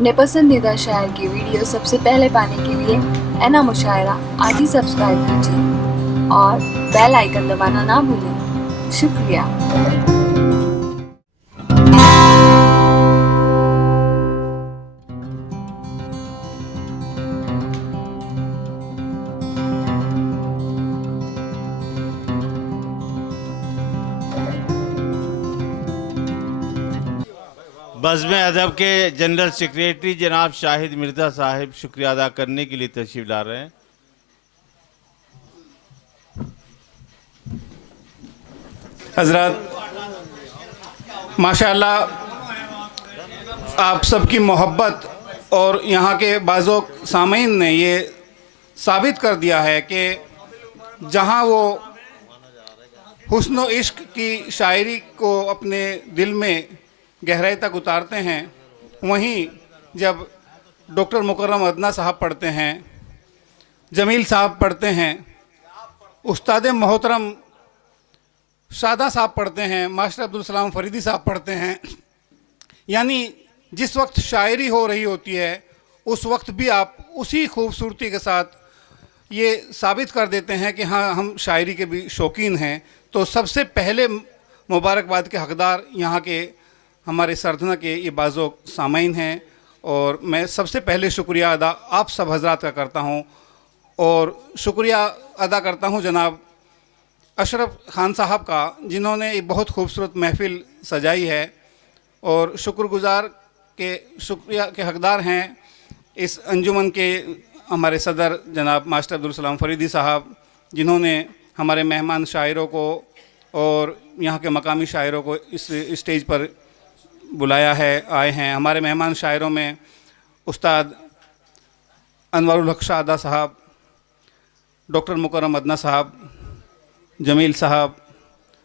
अपने पसंदीदा शायर की वीडियो सबसे पहले पाने के लिए एना मुशायरा आज ही सब्सक्राइब कीजिए और बेल आइकन दबाना ना भूलें। शुक्रिया। बज़्म अदब के जनरल सेक्रेटरी जनाब शाहिद मिर्ज़ा साहिब शुक्रिया अदा करने के लिए तशरीफ ला रहे हैं। हज़रत माशाअल्लाह आप सबकी मोहब्बत और यहाँ के बाज़ों सामीन ने ये साबित कर दिया है कि जहाँ वो हुस्न व इश्क की शायरी को अपने दिल में गहराई तक उतारते हैं, वहीं जब डॉक्टर मुकर्रम अदना साहब पढ़ते हैं, जमील साहब पढ़ते हैं, उस्ताद मोहतरम शादा साहब पढ़ते हैं, मास्टर अब्दुल सलाम फरीदी साहब पढ़ते हैं, यानी जिस वक्त शायरी हो रही होती है उस वक्त भी आप उसी खूबसूरती के साथ ये साबित कर देते हैं कि हाँ, हम शायरी के भी शौकीन हैं। तो सबसे पहले मुबारकबाद के हकदार यहाँ के हमारे सरधना के ये बाज़ों सामीन हैं और मैं सबसे पहले शुक्रिया अदा आप सब हजरात का करता हूँ और शुक्रिया अदा करता हूँ जनाब अशरफ खान साहब का, जिन्होंने एक बहुत खूबसूरत महफ़िल सजाई है और शुक्रगुज़ार के शुक्रिया के हकदार हैं इस अंजुमन के हमारे सदर जनाब मास्टर अब्दुल सलाम फरीदी साहब, जिन्होंने हमारे मेहमान शायरों को और यहाँ के मकामी शायरों को इस स्टेज पर बुलाया है, आए हैं। हमारे मेहमान शायरों में उस्ताद अनवरुल हक शादा साहब, डॉक्टर मुकर्रम अदना साहब, जमील साहब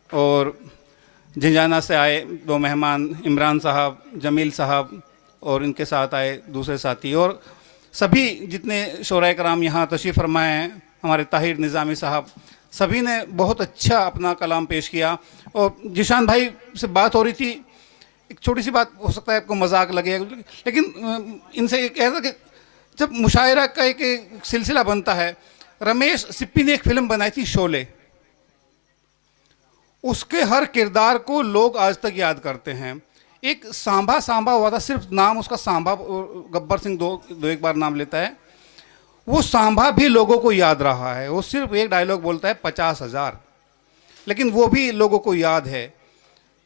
और झंझाना से आए दो मेहमान इमरान साहब, जमील साहब और इनके साथ आए दूसरे साथी और सभी जितने शोराए कराम यहाँ तशरीफ़ फरमाए हैं, हमारे ताहिर निज़ामी साहब, सभी ने बहुत अच्छा अपना कलाम पेश किया। और जिशान भाई से बात हो रही थी, एक छोटी सी बात, हो सकता है आपको मजाक लगे, लेकिन इनसे ये कह रहा कि जब मुशायरा का एक सिलसिला बनता है, रमेश सिप्पी ने एक फ़िल्म बनाई थी शोले, उसके हर किरदार को लोग आज तक याद करते हैं। एक सांभा सांभा हुआ था, सिर्फ नाम उसका सांभा, गब्बर सिंह दो एक बार नाम लेता है, वो सांभा भी लोगों को याद रहा है। वो सिर्फ एक डायलॉग बोलता है 50,000, लेकिन वो भी लोगों को याद है।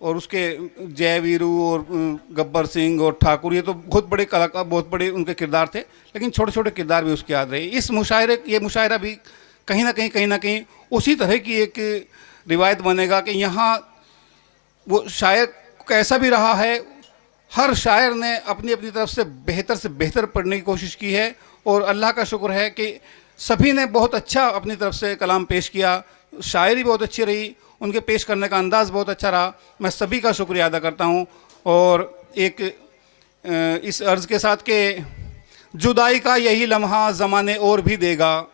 और उसके जय वीरू और गब्बर सिंह और ठाकुर, ये तो बहुत बड़े कलाकार, बहुत बड़े उनके किरदार थे, लेकिन छोटे छोटे किरदार भी उसके याद रहे। इस ये मुशायरा भी कहीं ना कहीं उसी तरह की एक रिवायत बनेगा कि यहाँ वो शायर कैसा भी रहा है, हर शायर ने अपनी अपनी तरफ से बेहतर पढ़ने की कोशिश की है और अल्लाह का शुक्र है कि सभी ने बहुत अच्छा अपनी तरफ से कलाम पेश किया। शायरी बहुत अच्छी रही, उनके पेश करने का अंदाज़ बहुत अच्छा रहा। मैं सभी का शुक्रिया अदा करता हूँ और एक इस अर्ज़ के साथ कि जुदाई का यही लम्हा ज़माने और भी देगा,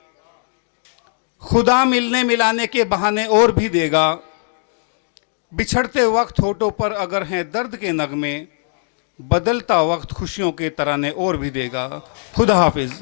खुदा मिलने मिलाने के बहाने और भी देगा, बिछड़ते वक्त होठों पर अगर हैं दर्द के नगमे, बदलता वक्त खुशियों के तराने और भी देगा। खुदा हाफिज़।